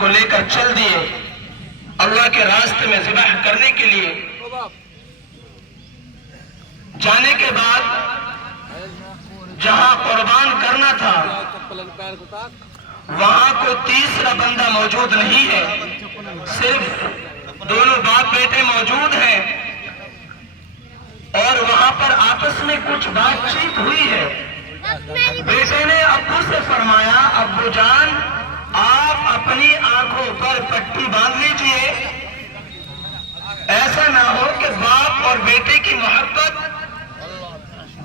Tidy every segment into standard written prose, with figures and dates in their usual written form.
کو لے کر چل دیے اللہ کے راستے میں ذبح کرنے کے لیے۔ جانے کے بعد جہاں قربان کرنا تھا وہاں کوئی تیسرا بندہ موجود نہیں ہے، صرف دونوں باپ بیٹے موجود ہیں، اور وہاں پر آپس میں کچھ بات چیت ہوئی ہے۔ بیٹے نے ابو سے فرمایا، ابو جان آپ اپنی آنکھوں پر پٹی باندھ لیجئے، ایسا نہ ہو کہ باپ اور بیٹے کی محبت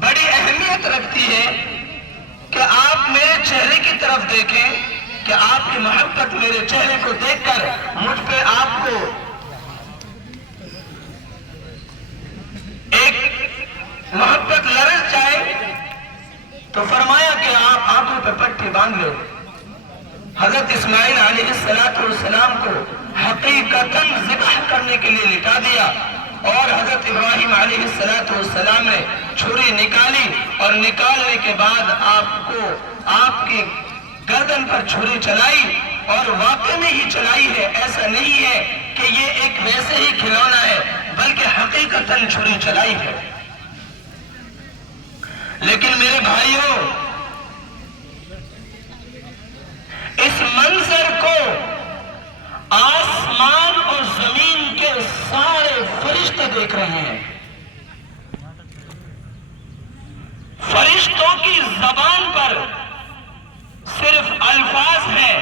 بڑی اہمیت رکھتی ہے کہ آپ میرے چہرے کی طرف دیکھیں، کہ آپ کی محبت میرے چہرے کو دیکھ کر مجھ پہ آپ کو ایک محبت لرز جائے، تو فرمایا کہ آپ آنکھوں پہ پٹی باندھ لو۔ حضرت اسماعیل علیہ السلام کو حقیقتاً ذبح کرنے کے لیے لٹا دیا، اور حضرت ابراہیم علیہ السلام نے چھری نکالی، اور نکالنے کے بعد آپ کی گردن پر چھری چلائی، اور واقع میں ہی چلائی ہے، ایسا نہیں ہے کہ یہ ایک ویسے ہی کھلونا ہے، بلکہ حقیقتاً چھری چلائی ہے۔ لیکن میرے بھائیوں، اس منظر کو آسمان اور زمین کے سارے فرشتے دیکھ رہے ہیں۔ فرشتوں کی زبان پر صرف الفاظ ہیں،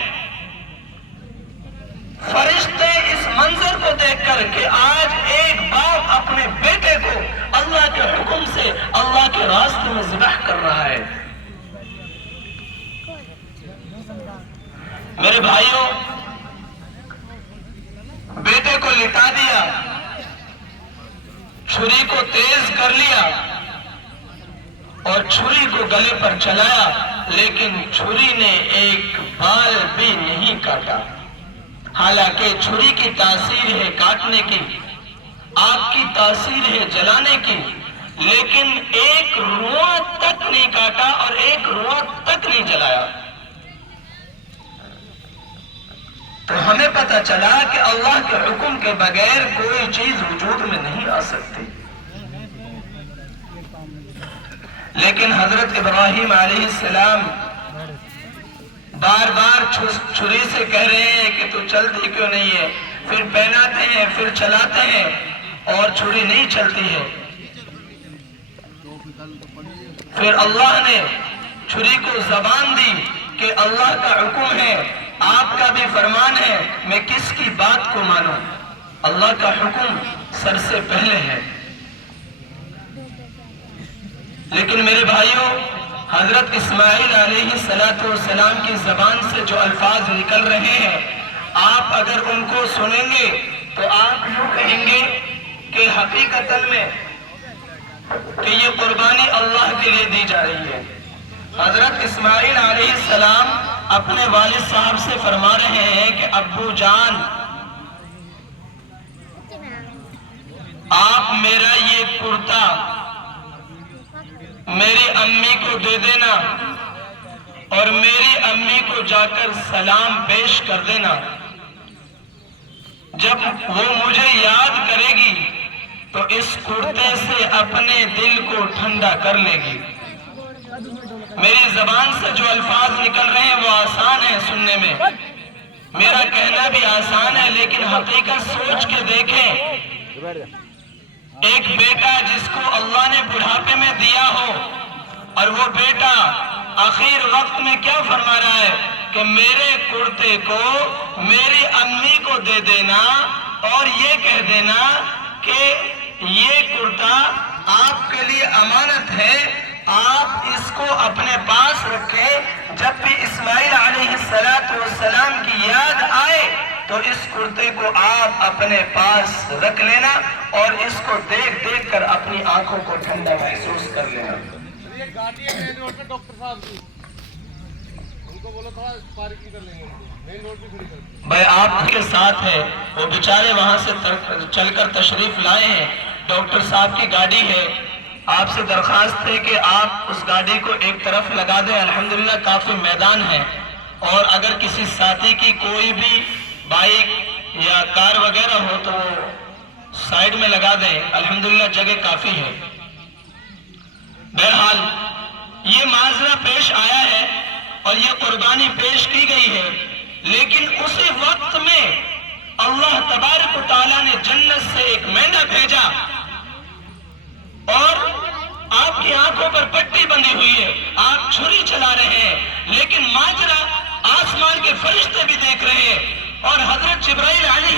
فرشتے اس منظر کو دیکھ کر کہ آج ایک باپ اپنے بیٹے کو اللہ کے حکم سے اللہ کے راستے میں ذبح کر رہا ہے۔ میرے بھائیوں، بیٹے کو لٹا دیا، چھری کو تیز کر لیا اور چھری کو گلے پر چلایا، لیکن چھری نے ایک بال بھی نہیں کاٹا۔ حالانکہ چھری کی تاثیر ہے کاٹنے کی، آگ کی تاثیر ہے جلانے کی، لیکن ایک رواں تک نہیں کاٹا اور ایک رواں تک نہیں جلایا۔ تو ہمیں پتہ چلا کہ اللہ کے حکم کے بغیر کوئی چیز وجود میں نہیں آ سکتی۔ لیکن حضرت ابراہیم علیہ السلام بار بار چھری سے کہہ رہے ہیں کہ تو چلتی کیوں نہیں ہے، پھر پہناتے ہیں، پھر چلاتے ہیں، اور چھری نہیں چلتی ہے۔ پھر اللہ نے چھری کو زبان دی کہ اللہ کا حکم ہے، آپ کا بھی فرمان ہے، میں کس کی بات کو مانوں؟ اللہ کا حکم سر سے پہلے ہے۔ لیکن میرے بھائیوں، حضرت اسماعیل علیہ السلام کی زبان سے جو الفاظ نکل رہے ہیں، آپ اگر ان کو سنیں گے تو آپ یوں کہیں گے کہ حقیقتاً میں کہ یہ قربانی اللہ کے لیے دی جا رہی ہے۔ حضرت اسماعیل علیہ السلام اپنے والد صاحب سے فرما رہے ہیں کہ ابو جان، آپ میرا یہ کرتا میری امی کو دے دینا، اور میری امی کو جا کر سلام پیش کر دینا۔ جب وہ مجھے یاد کرے گی تو اس کرتے سے اپنے دل کو ٹھنڈا کر لے گی۔ میری زبان سے جو الفاظ نکل رہے ہیں وہ آسان ہے سننے میں، میرا کہنا بھی آسان ہے، لیکن حقیقت سوچ کے دیکھیں، ایک بیٹا جس کو اللہ نے بڑھاپے میں دیا ہو، اور وہ بیٹا آخر وقت میں کیا فرما رہا ہے کہ میرے کرتے کو میری امی کو دے دینا، اور یہ کہہ دینا کہ یہ کرتا آپ کے لیے امانت ہے، آپ اس کو اپنے پاس رکھیں، جب بھی اسماعیل علیہ السلام کی یاد آئے تو اس کرتے کو آپ اپنے پاس رکھ لینا، اور اس کو دیکھ دیکھ کر اپنی آنکھوں کو ٹھنڈا محسوس کر لینا۔ یہ گاڑی ہے ڈاکٹر صاحب کی، ان کو بولو تھوڑا پارکنگ کر لیں گے، مین روڈ پہ کھڑی کر۔ بھائی آپ کے ساتھ ہے، وہ بیچارے وہاں سے چل کر تشریف لائے ہیں، ڈاکٹر صاحب کی گاڑی ہے، آپ سے درخواست ہے کہ آپ اس گاڑی کو ایک طرف لگا دیں۔ الحمدللہ کافی میدان ہے، اور اگر کسی ساتھی کی کوئی بھی بائک یا کار وغیرہ ہو تو وہ سائیڈ میں لگا دیں، الحمدللہ جگہ کافی ہے۔ بہرحال یہ معاذرہ پیش آیا ہے اور یہ قربانی پیش کی گئی ہے، لیکن اسی وقت میں اللہ تبارک و تعالیٰ نے جنت سے ایک مینڈا بھیجا اور آپ کی آنکھوں پر پٹی بندھی ہوئی ہے، آپ چھری چلا رہے ہیں، لیکن ماجرا آسمان کے فرشتے بھی دیکھ رہے ہیں، اور حضرت جبرائیل علیہ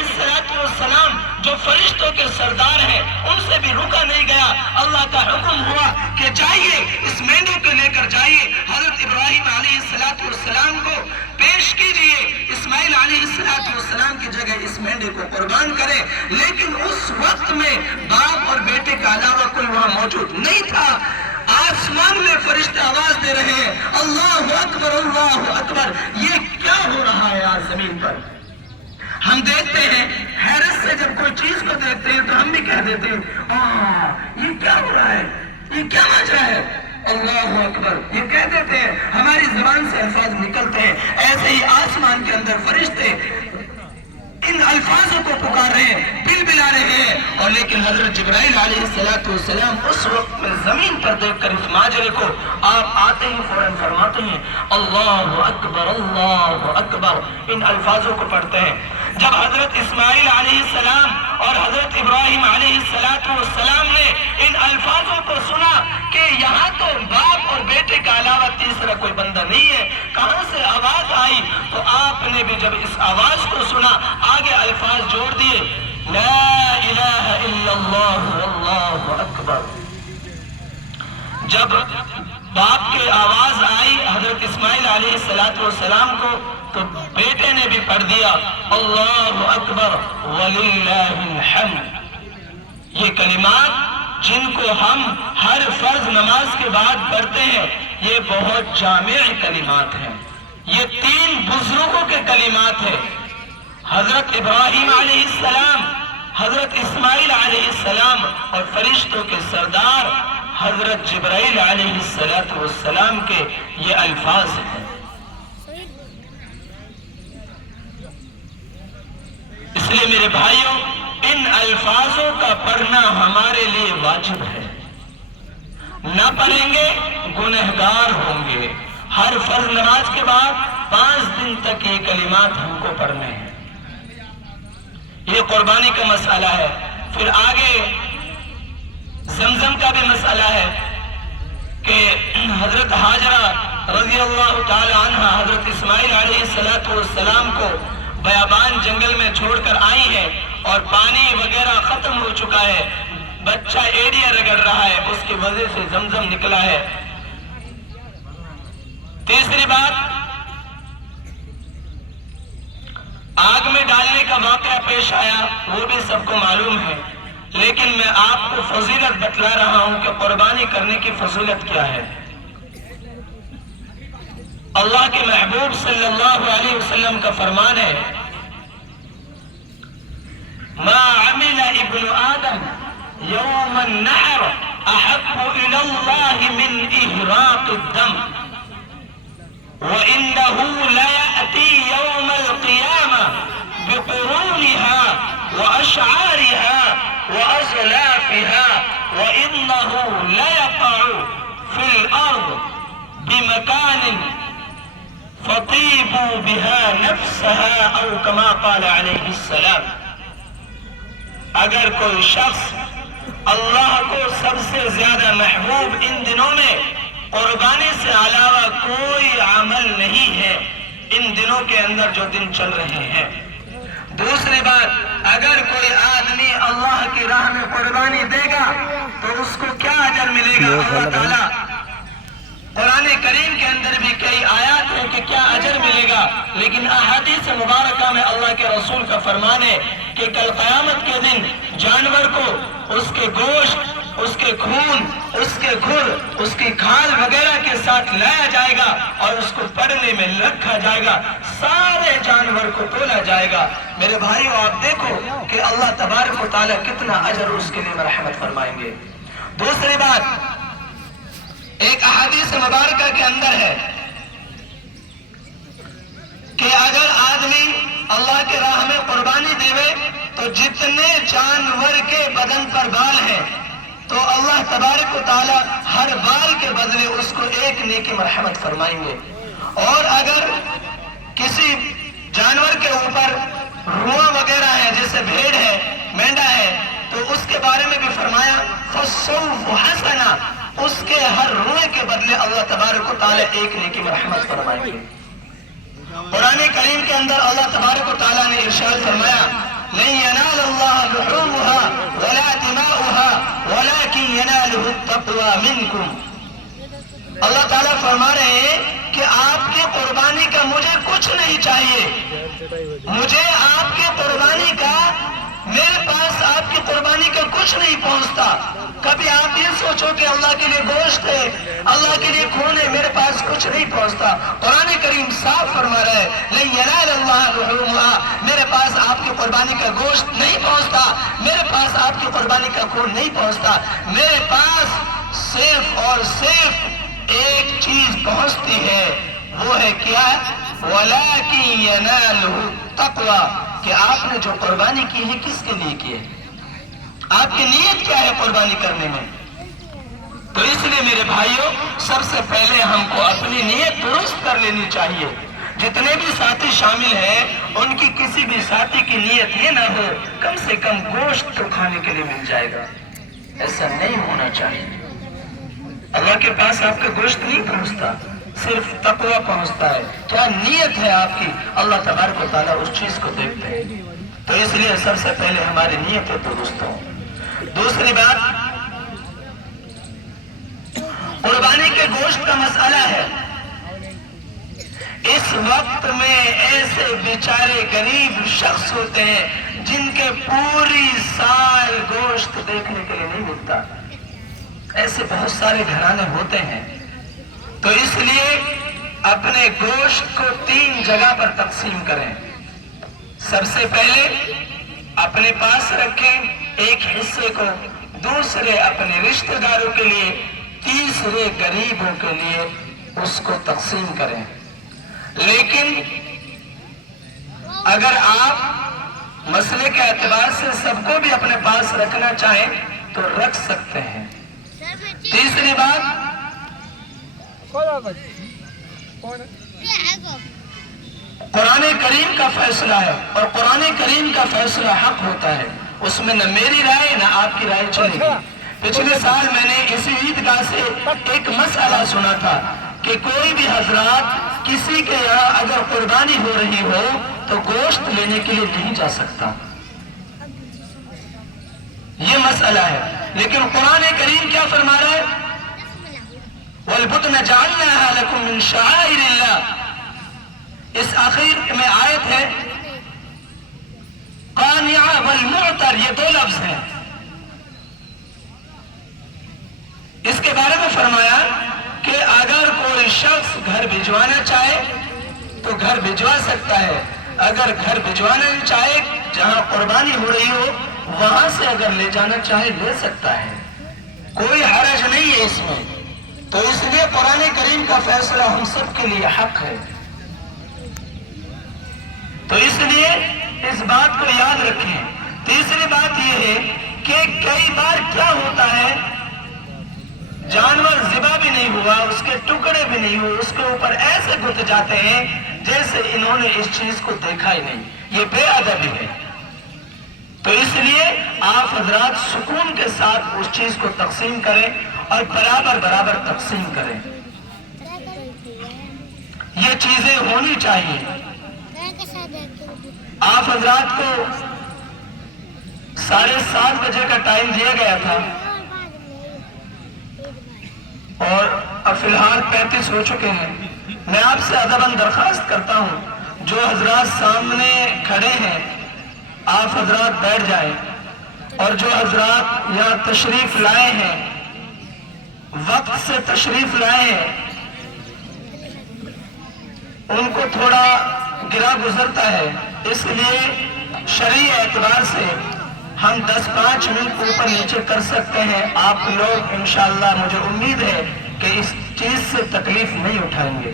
السلام جو فرشتوں کے سردار ہیں ان سے بھی رکا نہیں گیا۔ اللہ کا حکم ہوا کہ جائیے اس مینڈے کو لے کر جائیے، حضرت ابراہیم علیہ السلام کو پیش کیجئے، اسماعیل علیہ السلام کی جگہ اس مینڈے کو قربان کرے، لیکن اس وقت میں باپ اور بیٹے کے علاوہ کوئی وہاں موجود نہیں تھا۔ آسمان میں فرشتے آواز دے رہے ہیں، اللہ اکبر اللہ اکبر، یہ کیا ہو رہا ہے آج زمین پر؟ ہم دیکھتے ہیں حیرت سے جب کوئی چیز کو دیکھتے ہیں تو ہم بھی کہہ دیتے ہیں یہ کیا ہو رہا ہے، یہ کیا ماجرا ہے، اللہ اکبر یہ کہہ دیتے ہیں، ہماری زبان سے الفاظ نکلتے ہیں۔ ایسے ہی آسمان کے اندر فرشتے ان الفاظوں کو پکار رہے ہیں، بل بلا رہے ہیں، اور لیکن حضرت جبرائیل علیہ السلام اس وقت میں زمین پر دیکھ کر اس ماجرے کو آپ آتے ہی فوراً فرماتے ہیں اللہ اکبر، ان الفاظوں کو پڑھتے ہیں۔ جب حضرت اسماعیل علیہ السلام اور حضرت ابراہیم علیہ السلام نے ان الفاظوں کو سنا کہ یہاں تو باپ اور بیٹے کے علاوہ تیسرا کوئی بندہ نہیں ہے، کہاں سے آواز آئی؟ تو آپ نے بھی جب اس آواز کو سنا آگے الفاظ جوڑ دیے، لا الہ الا اللہ واللہ اکبر۔ جب باپ کے آواز آئی حضرت اسماعیل علیہ السلام کو تو بیٹے نے بھی پڑھ دیا اللہ اکبر وللہ الحمد۔ یہ کلمات جن کو ہم ہر فرض نماز کے بعد پڑھتے ہیں یہ بہت جامع کلمات ہیں، یہ تین بزرگوں کے کلمات ہیں، حضرت ابراہیم علیہ السلام، حضرت اسماعیل علیہ السلام اور فرشتوں کے سردار حضرت جبرائیل علیہ السلام کے یہ الفاظ ہیں۔ اس لیے میرے بھائیوں ان الفاظوں کا پڑھنا ہمارے لیے واجب ہے، نہ پڑھیں گے گنہگار ہوں گے۔ ہر فرض نماز کے بعد 5 دن تک یہ کلمات ہم کو پڑھنے ہیں۔ یہ قربانی کا مسئلہ ہے۔ پھر آگے زمزم کا بھی مسئلہ ہے کہ حضرت ہاجرہ رضی اللہ تعالی عنہ حضرت اسماعیل علیہ السلام کو بیابان جنگل میں چھوڑ کر آئی ہے اور پانی وغیرہ ختم ہو چکا ہے، بچہ ایڑیا رگڑ رہا ہے، اس کی وجہ سے زمزم نکلا ہے۔ تیسری بات، آگ میں ڈالنے کا واقعہ پیش آیا، وہ بھی سب کو معلوم ہے، لیکن میں آپ کو فضیلت بتلا رہا ہوں کہ قربانی کرنے کی فضیلت کیا ہے۔ اللہ کے محبوب صلی اللہ علیہ وسلم کا فرمان ہے، ما عمل ابن آدم یوم النحر احب الى اللہ من احراق الدم وانه ليأتي يوم القيامة بقرونها واشعارها وازلافها وانه ليقع في الارض بمكان فطيبوا بها نفسها او كما قال عليه السلام۔ اگر کوئی شخص اللہ کو سب سے زیادہ محبوب ان دنوں میں قربانی سے علاوہ کوئی عمل نہیں ہے ان دنوں کے اندر جو دن چل رہے ہیں۔ دوسری بات، اگر کوئی آدمی اللہ کی راہ میں قربانی دے گا تو اس کو کیا اجر ملے گا؟ اللہ تعالیٰ قرآن کریم کے اندر بھی کئی آیات ہیں کہ کیا اجر ملے گا، لیکن احادیث مبارکہ میں اللہ کے رسول کا فرمان ہے کہ کل قیامت کے دن جانور کو اس کے گوشت، اس کے خون، اس کے کھر، اس کی کھال وغیرہ کے ساتھ لایا جائے گا اور اس کو پڑنے میں رکھا جائے گا، سارے جانور کو تولا جائے گا۔ میرے بھائیو آپ دیکھو کہ اللہ تبارک و تعالیٰ کتنا اجر اس کے لیے مرحمت فرمائیں گے۔ دوسری بات، ایک احادیث مبارکہ کے اندر ہے کہ اگر آدمی اللہ کے راہ میں تو جتنے جانور کے بدن پر بال ہیں تو اللہ تبارک و تعالی ہر بال کے بدلے اس کو ایک نیکی مرحمت فرمائیں گے. اور اگر کسی جانور کے اوپر روح وغیرہ ہے جیسے بھیڑ ہے مینڈا ہے تو اس کے بارے میں بھی فرمایا فَالصَّوْفُ حَسَنًا، اس کے ہر روح کے بدلے اللہ تبارک و تعالی ایک نیکی مرحمت فرمائیں گے. قرآن کریم کے اندر اللہ تبارک و تعالی نے ارشاد فرمایا لَن يَنَالَ اللَّهَ لُحُومُهَا وَلَا دِمَاؤُهَا وَلَكِنْ يَنَالُهُ التَّقْوَى مِنْكُمْ. اللہ تعالیٰ فرما رہے ہیں کہ آپ کی قربانی کا مجھے کچھ نہیں چاہیے، مجھے آپ کی قربانی کا، میرے پاس آپ کی قربانی کا کچھ نہیں پہنچتا. کبھی آپ یہ سوچو کہ اللہ کے لیے گوشت ہے، اللہ کے لیے خون ہے، میرے پاس کچھ نہیں پہنچتا. قرآن کریم صاف فرما رہا ہے لَن يَنَالَ اللَّهَ لُحُومُهَا، میرے پاس آپ کی قربانی کا گوشت نہیں پہنچتا، میرے پاس آپ کی قربانی کا خون نہیں پہنچتا. میرے پاس صرف اور صرف ایک چیز پہنچتی ہے، وہ ہے کیا؟ وَلَكِنْ يَنَالُهُ التَّقْوَى، کہ آپ نے جو قربانی کی ہے کس کے لیے کی ہے، آپ کی نیت کیا ہے قربانی کرنے میں. تو اس لیے میرے بھائیوں سب سے پہلے ہم کو اپنی نیت درست کر لینی چاہیے. جتنے بھی ساتھی شامل ہیں ان کی کسی بھی ساتھی کی نیت یہ نہ ہو کم سے کم گوشت تو کھانے کے لیے مل جائے گا، ایسا نہیں ہونا چاہیے. اللہ کے پاس آپ کا گوشت نہیں پہنچتا، صرف تقوی پہنچتا ہے. کیا نیت ہے آپ کی، اللہ تبارک و تعالیٰ اس چیز کو دیکھتے ہیں. تو اس لیے سب سے پہلے ہماری نیتیں درست ہوں. دوسری بات قربانی کے گوشت کا مسئلہ ہے. اس وقت میں ایسے بیچارے غریب شخص ہوتے ہیں جن کے پوری سال گوشت دیکھنے کے لیے نہیں ملتا. ایسے بہت سارے گھرانے ہوتے ہیں. تو اس لیے اپنے گوشت کو 3 جگہ پر تقسیم کریں. سب سے پہلے اپنے پاس رکھیں ایک حصے کو، دوسرے اپنے رشتہ داروں کے لیے، تیسرے غریبوں کے لیے اس کو تقسیم کریں. لیکن اگر آپ مسئلے کے اعتبار سے سب کو بھی اپنے پاس رکھنا چاہیں تو رکھ سکتے ہیں. تیسری بات قرآن کریم کا فیصلہ ہے اور قرآن کریم کا فیصلہ حق ہوتا ہے، اس میں نہ میری رائے نہ آپ کی رائے چلے گی. پچھلے سال میں نے اسی عیدگاہ سے ایک مسئلہ سنا تھا کہ کوئی بھی حضرات کسی کے یہاں اگر قربانی ہو رہی ہو تو گوشت لینے کے لیے نہیں جا سکتا. یہ مسئلہ ہے. لیکن قرآن کریم کیا فرما رہا ہے؟ وَالْبُطْنَ جَعَلْنَاهَا لَكُم مِّن شَعَائِرِ اللَّهِ. اس آخر میں آیت ہے قانعہ والمعتر، یہ 2 لفظ ہیں. اس کے بارے میں فرمایا کہ اگر کوئی شخص گھر بھجوانا چاہے تو گھر بھجوا سکتا ہے، اگر گھر بھجوانا چاہے جہاں قربانی ہو رہی ہو وہاں سے اگر لے جانا چاہے لے سکتا ہے، کوئی حرج نہیں ہے اس میں. تو اس لیے قرآن کریم کا فیصلہ ہم سب کے لیے حق ہے. تو اس لیے اس بات کو یاد رکھیں. تیسری بات یہ ہے کہ کئی بار کیا ہوتا ہے جانور ذبح بھی نہیں ہوا، اس کے ٹکڑے بھی نہیں ہوئے، اس کے اوپر ایسے گھت جاتے ہیں جیسے انہوں نے اس چیز کو دیکھا ہی نہیں. یہ بے ادبی ہے. تو اس لیے آپ حضرات سکون کے ساتھ اس چیز کو تقسیم کریں اور برابر برابر تقسیم کریں. یہ چیزیں ہونی چاہیے. آپ حضرات کو 7:30 بجے کا ٹائم دیا گیا تھا اور اب فی الحال 35 ہو چکے ہیں. میں آپ سے ادباً درخواست کرتا ہوں جو حضرات سامنے کھڑے ہیں آپ حضرات بیٹھ جائیں، اور جو حضرات یہاں تشریف لائے ہیں وقت سے تشریف لائے ہیں ان کو تھوڑا گرا گزرتا ہے. اس لیے شرعی اعتبار سے ہم 10-5 منٹ اوپر نیچے کر سکتے ہیں. آپ لوگ انشاءاللہ مجھے امید ہے کہ اس چیز سے تکلیف نہیں اٹھائیں گے.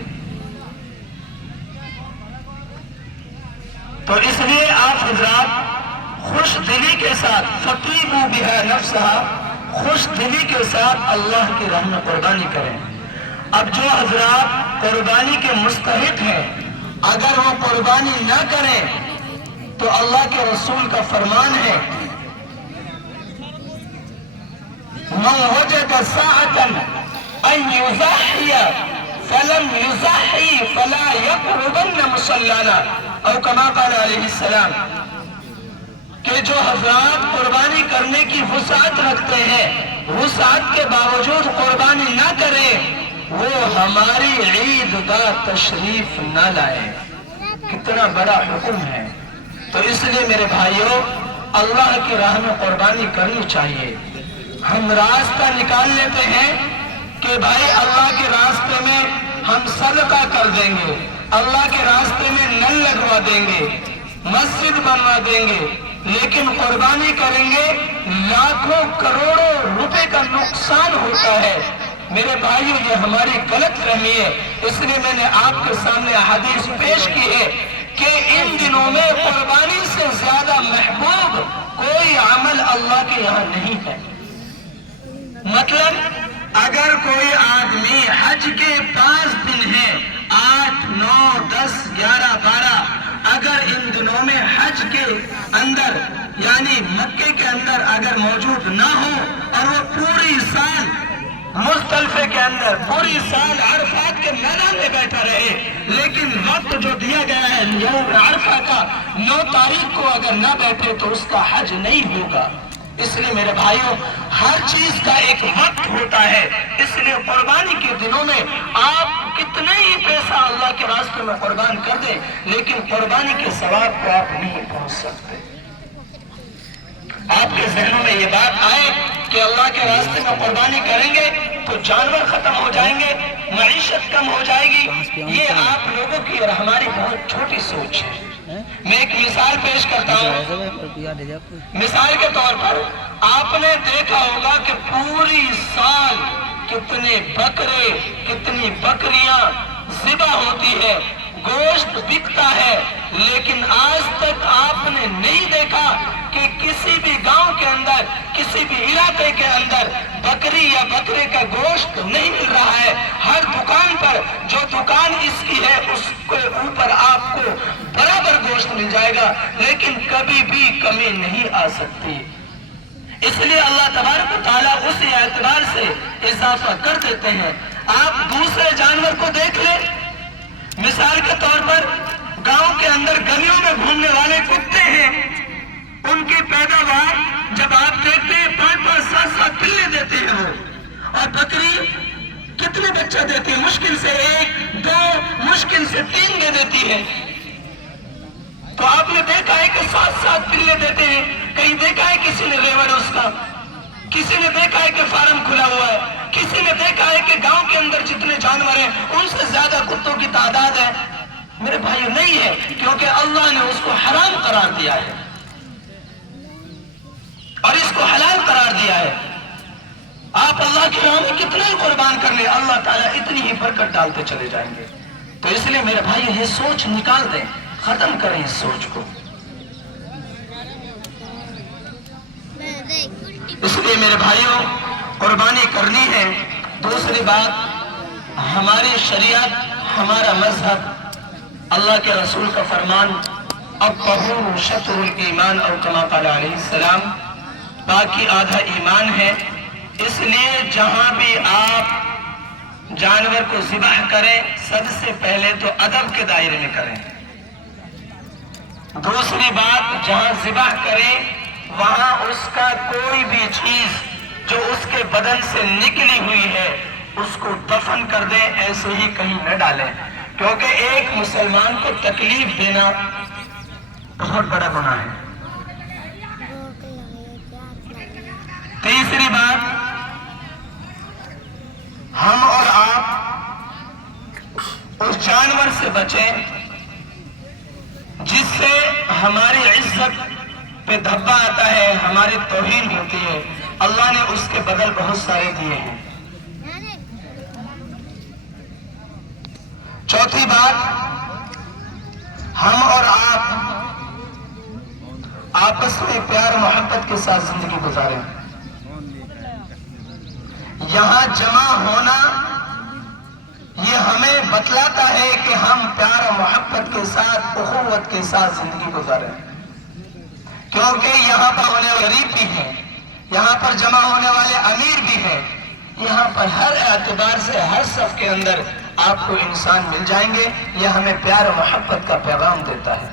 تو اس لیے آپ حضرات خوش دلی کے ساتھ فطیبوا بها نفسها، خوش دلی کے ساتھ اللہ کی راہ میں قربانی کریں۔ اب جو حضرات قربانی کے مستحق ہیں اگر وہ قربانی نہ کریں تو اللہ کے رسول کا فرمان ہے من وجد ساعة ان يضحي فلم يضحي فلا يقربن مصلانا، او كما قال علیہ السلام، کہ جو حضرات قربانی کرنے کی وسعت رکھتے ہیں وسعت کے باوجود قربانی نہ کریں وہ ہماری عید کا تشریف نہ لائے۔ کتنا بڑا حکم ہے۔ تو اس لیے میرے بھائیوں اللہ کی راہ میں قربانی کرنی چاہیے۔ ہم راستہ نکال لیتے ہیں کہ بھائی اللہ کے راستے میں ہم صدقہ کر دیں گے، اللہ کے راستے میں نل لگوا دیں گے، مسجد بنوا دیں گے، لیکن قربانی کریں گے لاکھوں کروڑوں روپے کا نقصان ہوتا ہے۔ میرے بھائیو یہ ہماری غلط فہمی ہے، اس لیے میں نے آپ کے سامنے حدیث پیش کی ہے کہ ان دنوں میں قربانی سے زیادہ محبوب کوئی عمل اللہ کے یہاں نہیں ہے۔ مطلب اگر کوئی آدمی حج کے 5 دن ہیں 8 9 10 11 12 اگر ان دنوں میں حج کے اندر یعنی مکے کے اندر اگر موجود نہ ہو اور وہ پوری سال مزدلفے کے اندر پوری سال عرفات کے میدان میں بیٹھا رہے لیکن وقت جو دیا گیا ہے یوم عرفہ کا 9 تاریخ کو اگر نہ بیٹھے تو اس کا حج نہیں ہوگا۔ اس لیے میرے بھائیوں ہر چیز کا ایک وقت ہوتا ہے، اس لیے قربانی کے دنوں میں آپ کتنے ہی پیسہ اللہ کے راستے میں قربان کر دیں لیکن قربانی کے ثواب کو آپ نہیں پہنچ سکتے۔ آپ کے ذہنوں میں یہ بات آئے کہ اللہ کے راستے میں قربانی کریں گے تو جانور ختم ہو جائیں گے، معیشت کم ہو جائے گی، یہ آپ لوگوں کی اور ہماری بہت چھوٹی سوچ ہے۔ میں ایک مثال پیش کرتا ہوں۔ مثال کے طور پر آپ نے دیکھا ہوگا کہ پوری سال کتنے بکرے کتنی بکریاں ذبح ہوتی ہے، گوشت بکتا ہے، لیکن آج تک آپ نے نہیں دیکھا کہ کسی بھی گاؤں کے اندر کسی بھی علاقے کے اندر بکری یا بکرے کا گوشت نہیں مل رہا ہے۔ ہر دکان پر جو دکان اس کی ہے اس کے اوپر آپ کو برابر گوشت مل جائے گا لیکن کبھی بھی کمی نہیں آ سکتی۔ اس لیے اللہ تبارک و تعالیٰ اسی اعتبار سے اضافہ کر دیتے ہیں۔ آپ دوسرے جانور کو دیکھ لیں، مثال کے طور پر گاؤں کے اندر گلیوں میں گھومنے والے کتے ہیں، ان کی پیداوار جب آپ دیکھتے ہیں 5 7 7 پلے دیتے ہیں وہ، اور بکری کتنے بچہ دیتی ہے؟ مشکل سے 1 2 مشکل سے 3 دے دیتی ہے۔ تو آپ نے دیکھا ہے کہ 7 7 پلے دیتے ہیں، کہیں دیکھا ہے کسی نے ریوڑ اس کا، کسی نے دیکھا ہے کہ فارم کھلا ہوا ہے، کسی نے دیکھا ہے کہ گاؤں کے اندر جتنے جانور ہیں ان سے زیادہ کتوں کی تعداد ہے؟ میرے بھائیو نہیں ہے، کیونکہ اللہ نے اس کو حرام قرار دیا ہے اور اس کو حلال قرار دیا ہے۔ آپ اللہ کی راہ میں کتنے ہی قربان کر لیں اللہ تعالیٰ اتنی ہی برکت ڈالتے چلے جائیں گے۔ تو اس لیے میرے بھائی یہ سوچ نکال دیں، ختم کریں اس سوچ کو۔ اس لیے میرے بھائیوں قربانی کرنی ہے۔ دوسری بات ہماری شریعت ہمارا مذہب اللہ کے رسول کا فرمان الطہور شطر الایمان او کما قال علیہ السلام، باقی آدھا ایمان ہے۔ اس لیے جہاں بھی آپ جانور کو ذبح کریں سب سے پہلے تو ادب کے دائرے میں کریں۔ دوسری بات جہاں ذبح کریں وہاں اس کا کوئی بھی چیز جو اس کے بدن سے نکلی ہوئی ہے اس کو دفن کر دیں، ایسے ہی کہیں نہ ڈالیں، کیونکہ ایک مسلمان کو تکلیف دینا بہت بڑا گناہ ہے۔ تیسری بات ہم اور آپ اس جانور سے بچیں جس سے ہماری عزت پہ دھبا آتا ہے، ہماری توہین ہوتی ہے۔ اللہ نے اس کے بدل بہت سارے دیے ہیں۔ چوتھی بات ہم اور آپ آپس میں پیار محبت کے ساتھ زندگی گزاریں. یہاں جمع ہونا یہ ہمیں بتلاتا ہے کہ ہم پیار و محبت کے ساتھ اخوت کے ساتھ زندگی گزاریں. کیونکہ یہاں پر ہونے والے غریب بھی ہیں, یہاں پر جمع ہونے والے امیر بھی ہیں, یہاں پر ہر اعتبار سے ہر صف کے اندر آپ کو انسان مل جائیں گے. یہ ہمیں پیار و محبت کا پیغام دیتا ہے.